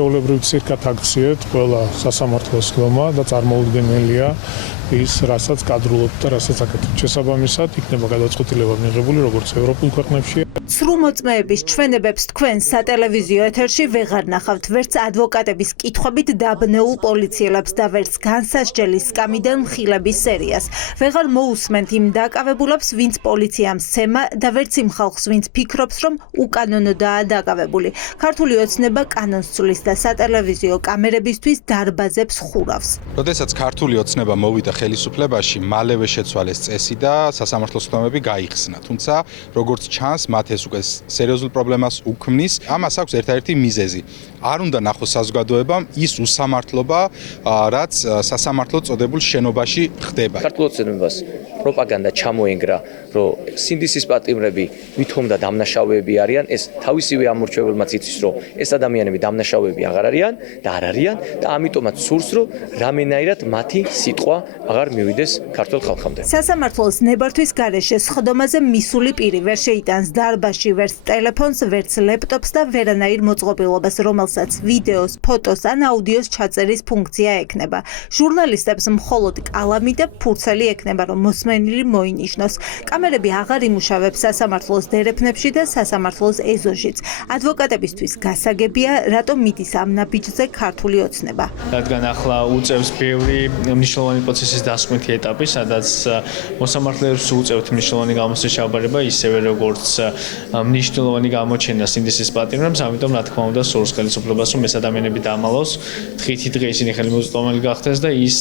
ჩვეულებრივ ცირკად აქციეთ ყველა სასამართლოს ლომა და წარმოუდგენელია ის, რასაც კადრულობთ და რასაც აკეთებთ. შესაბამისად, იქნება გადაწყვეტილება მიღებული როგორც ევროპულ ქვეყნებში. ცრუ მოწმეების ჩვენებებს თქვენ სატელევიზიო ეთერში ვეღარ ნახავთ, ვერც ადვოკატების კითხვებით დაბნეულ პოლიციელებს და ვერც განსასჯელი სკამიდან მხილების სერიას. ვეღარ მოусმენთ იმ დაკავებულებს, ვინც პოლიციამ სცემა და ვერც იმ ხალხს, ვინც ფიქრობს, რომ უკანონოდაა დაკავებული. ქართული ოცნება კანონს ცვლის და სატელევიზიო კამერებისთვის დარბაზებს ხურავს. როდესაც ქართული ოცნება მოვიდა ხელისუფლებაში, მალევე შეცვალეს წესი და სასამართლოს ხდომები გაიხსნა. თუმცა, როგორც ჩანს, მათ ეს უკვე სერიოზულ პრობლემას უქმნის. ამას აქვს ერთადერთი მიზეზი. არ უნდა ნახოს საზოგადოებამ ის უსამართლობა, რაც სასამართლო წოდებულ შენობაში ხდება. ქართულ ოცნებას პროპაგანდა ჩამოენგრა, რომ სინდისის პატიმრები ვითომ და დამნაშავეები არიან, ეს თავისივე ამორჩეველმაც იცის, რომ ეს ადამიანები დამნაშავეები აღარ არიან და არ არიან და ამიტომაც სურს, რომ რამენაირად მათი სიტყვა აღარ მივიდეს ქართულ ხალხამდე. სასამართლოს ნებართვის გარეშე სხდომაზე მისული პირი ვერ შეიტანს დარბაზში ვერც ტელეფონს, ვერც ლეპტოპს და ვერანაირ მოწყობილობას, რომელსაც ვიდეოს, ფოტოს ან აუდიოს ჩაწერის ფუნქცია ექნება. ჟურნალისტებს მხოლოდ კალამი და ფურცელი ექნება, რომ მოსმენილი მოინიშნოს. კამერები აღარ იმუშავებს სასამართლოს დერეფნებში და სასამართლოს ეზოშიც. ადვოკატებისთვის გასაგებია, რატომ მიდის ამ ნაბიჯზე ქართული ოცნება. რადგან ახლა უწევს ბევრი მნიშვნელოვანი პროცესის დასკვნითი ეტაპი, სადაც მოსამართლეებს უწევთ მნიშვნელოვანი გამოსვლის ჩაბარება, ისევე როგორც მნიშვნელოვანი გამოჩენა სინდისის პატიმრებს, ამიტომ რა თქმა უნდა სურს ხელისუფლებას, რომ ეს ადამიანები დამალოს, დღითი დღე ისინი ხელმოწვდომელი გახდეს და ის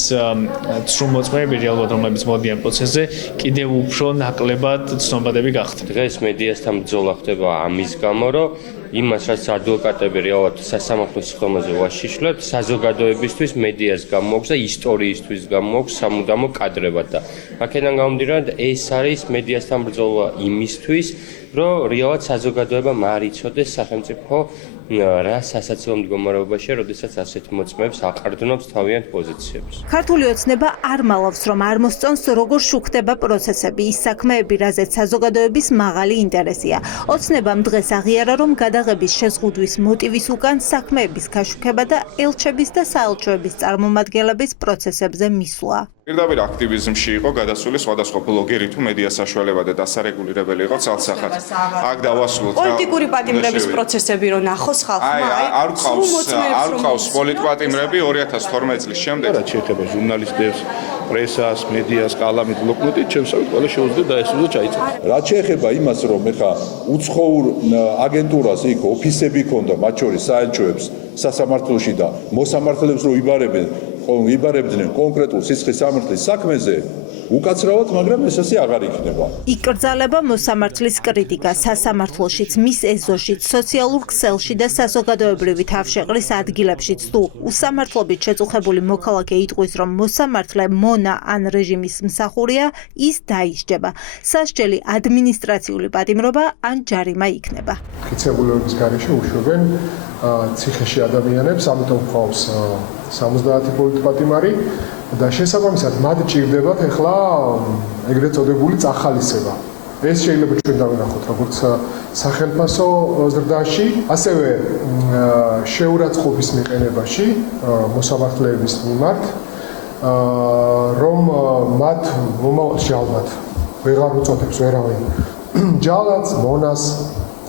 ცრუ მოწმეები რეალურად, რომლებიც მოდიან პროცესზე, კიდევ უფრო ნაკლებად ცნობადები გახდნენ. დღეს მედიასთან ბრძოლა ხდება ამის გამო, რომ იმას, რაც ადვოკატები რეალურად სასამართლოს ხდომაზე ვაშიშლებთ, საზოგადოებისთვის მედიას გამოაქვს და ისტორიისთვის გამოაქვს სამუდამო კადრებად და აქედან გამომდინარე, ეს არის მედიასთან ბრძოლა იმისთვის, რომ რეალურად საზოგადოება არ იცოდეს სახელმწიფო რა სასაცილო მდგომარეობაშია, როდესაც ასეთ მოწმეებს აყრდნობს თავიანთ პოზიციებს. ქართული ოცნება არ მალავს, რომ არ მოსწონს, როგორ შუქდება პროცესები, ის საქმეები, რაზეც საზოგადოების მაღალი ინტერესია. ოცნებამ დღეს აღიარა, რომ გადაღების შეზღუდვის მოტივის უკან საქმეების გაშუქება და ელჩების და საელჩოების წარმომადგენლების პროცესებზე მისვლა. პირდაპირ აქტივიზმში იყო გადასული სხვადასხვა ბლოგერი თუ მედია საშუალება და დასარეგულირებელი იყო ცალსახად. აქ დავასრულოთ პოლიტიკური პატიმრების პროცესები რო ნახოს ხალხმა, არ ყავს პოლიტპატიმრები 2012 წლის შემდეგ. რაც შეეხება ჟურნალისტებს, პრესას, მედიას, კალამით, ბლოკნოტით, ჩემსავით ყველა შეუძლია დაესრულა ჩაიწერა. რაც შეეხება იმას, რომ ეხა უცხოურ აგენტურას იქ ოფისები ქონდა, მათ შორის საელჩოებს სასამართლოში და მოსამართლეებს რო იბარებდნენ კონკრეტულ სიცხის სამართლის საქმეზე, უკაცრავად, მაგრამ ეს ასე აღარ იქნება. იკრძალება მოსამართლის კრიტიკა სასამართლოშიც, მის ეზოშიც, სოციალურ ქსელში და საზოგადოებრივი თავშეყრის ადგილებშიც. თუ უსამართლობით შეწუხებული მოქალაქე იტყვის, რომ მოსამართლე მონა ან რეჟიმის მსახურია, ის დაისჯება. სასჯელი ადმინისტრაციული პატიმრობა ან ჯარიმა იქნება. მტკიცებულებების გარეშე უშვებენ ციხეში ადამიანებს, ამიტომ გვყავს 70 პოლიტპატიმარი და შესაბამისად მათ ჭირდებათ ახლა ეგრეთ წოდებული წახალისება. ეს შეიძლება ჩვენ დავინახოთ როგორც სახელმწიფო ზრდაში, ასევე შეურაცხყოფის მიყენებაში მოსამართლეების მიმართ, რომ მათ მომავალში ალბათ ვეღარ უწოდებს ვერავინ ჯალათს, მონას,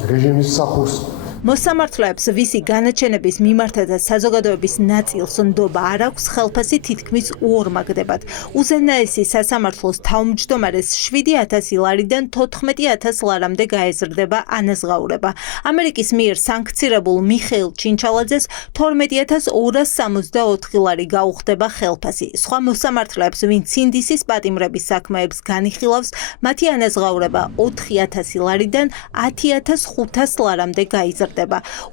რეჟიმის მსახურს. მოსამართლეებს ვისი განაჩენების მიმართა და საზოგადოების ნაწილს ნდობა არ აქვს ხელფასი თითქმის უორმაგდებად. უზენაესი სასამართლოს თავმჯდომარეს 7,000 ლარიდან 14,000 ლარამდე გაეზრდება ანაზღაურება. ამერიკის მიერ სანქცირებულ მიხეილ ჩინჩალაძეს 12,264 ლარი გაუხდება ხელფასი. სხვა მოსამართლეებს, ვინც სინდისის პატიმრების საქმეებს განიხილავს, მათი ანაზღაურება 4,000 ლარიდან 10,500 ლარამდე გაიზრდება.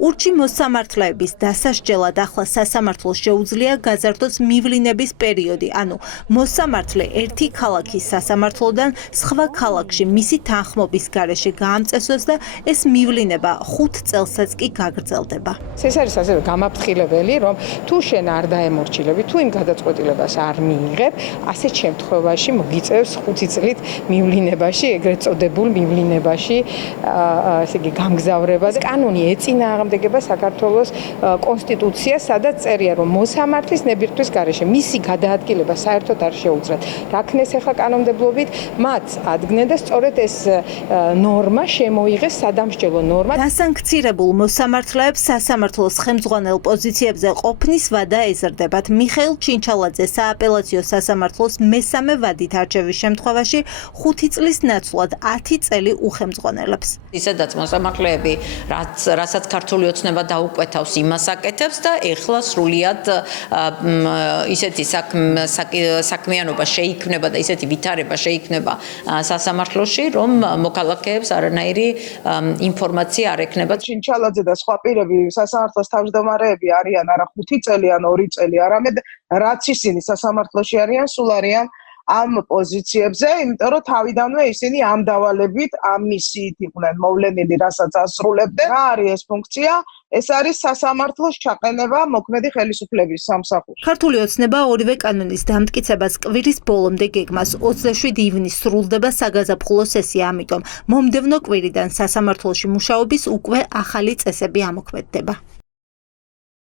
ურჩი მოსამართლეების დასასჯელად ახლა სასამართლოს შეუძლია გაზარდოს მივლინების პერიოდი, ანუ მოსამართლე ერთი ქალაქის სასამართლოდან სხვა ქალაქში მისი თანხმობის გარეშე გაამწესოს და ეს მივლინება 5 წელსაც კი გაგრძელდება. ეს არის ასევე გამაფრთხილებელი, რომ თუ შენ არ დაემორჩილები, თუ იმ გადაწყვეტილებას არ მიიღებ, ასეთ შემთხვევაში მოგიწევს 5 წლით მივლინებაში, ეგრეთ წოდებულ მივლინებაში, ესე იგი გამგზავრება და კანონი ეწინააღმდეგება საქართველოს კონსტიტუციას, სადაც წერია, რომ მოსამართლის ნებირთვის გარეშე მისი გადაადგილება საერთოდ არ შეუძლიათ. რაქნეს ახლა კანონმდებლობით მათ ადგენენ და სწორედ ეს ნორმა შემოიღეს სადამსჯელო ნორმა. დასანქცირებულ მოსამართლეებს სასამართლოს ხელმძღვანელ პოზიციებზე ყოფნის ვადა ეზრდებათ. მიხეილ ჩინჩალაძე სააპელაციო სასამართლოს მესამე ვადით არჩევის შემთხვევაში 5 წლის ნაცვლად 10 წელი უხელმძღვანელებს. ისედაც მოსამართლეები რასაც ქართული ოცნება დაუკვეთავს, იმას აკეთებს და ეხლა სრულიად ისეთი საქმიანობა შეიქმნება და ისეთი ვითარება შეიქმნება სასამართლოში, რომ მოქალაქეებს არანაირი ინფორმაცია არ ექნება. ჩინჩალაძე და სხვა პირები სასამართლოს თავმჯდომარეები არიან არა 5 წელი ან 2 წელი, არამედ რაც ისინი სასამართლოში არიან, სულ არიან ამ პოზიციებზე, იმიტომ რომ თავიდანვე ისინი ამ დავალებით, ამ მისიით იყვნენ მოვლენილი, რასაც ასრულებდნენ. რა არის ეს ფუნქცია? ეს არის სასამართლოს ჩაყენება მოქმედი ხელისუფლების სამსახურში. ქართული ოცნება ორივე კანონის დამტკიცებას კვირის ბოლომდე გეგმას 27 ივნის სრულდება საგაზაფხულო სესია, ამიტომ მომდევნო კვირიდან სასამართლოში მუშაობის უკვე ახალი წესები ამოქმედდება.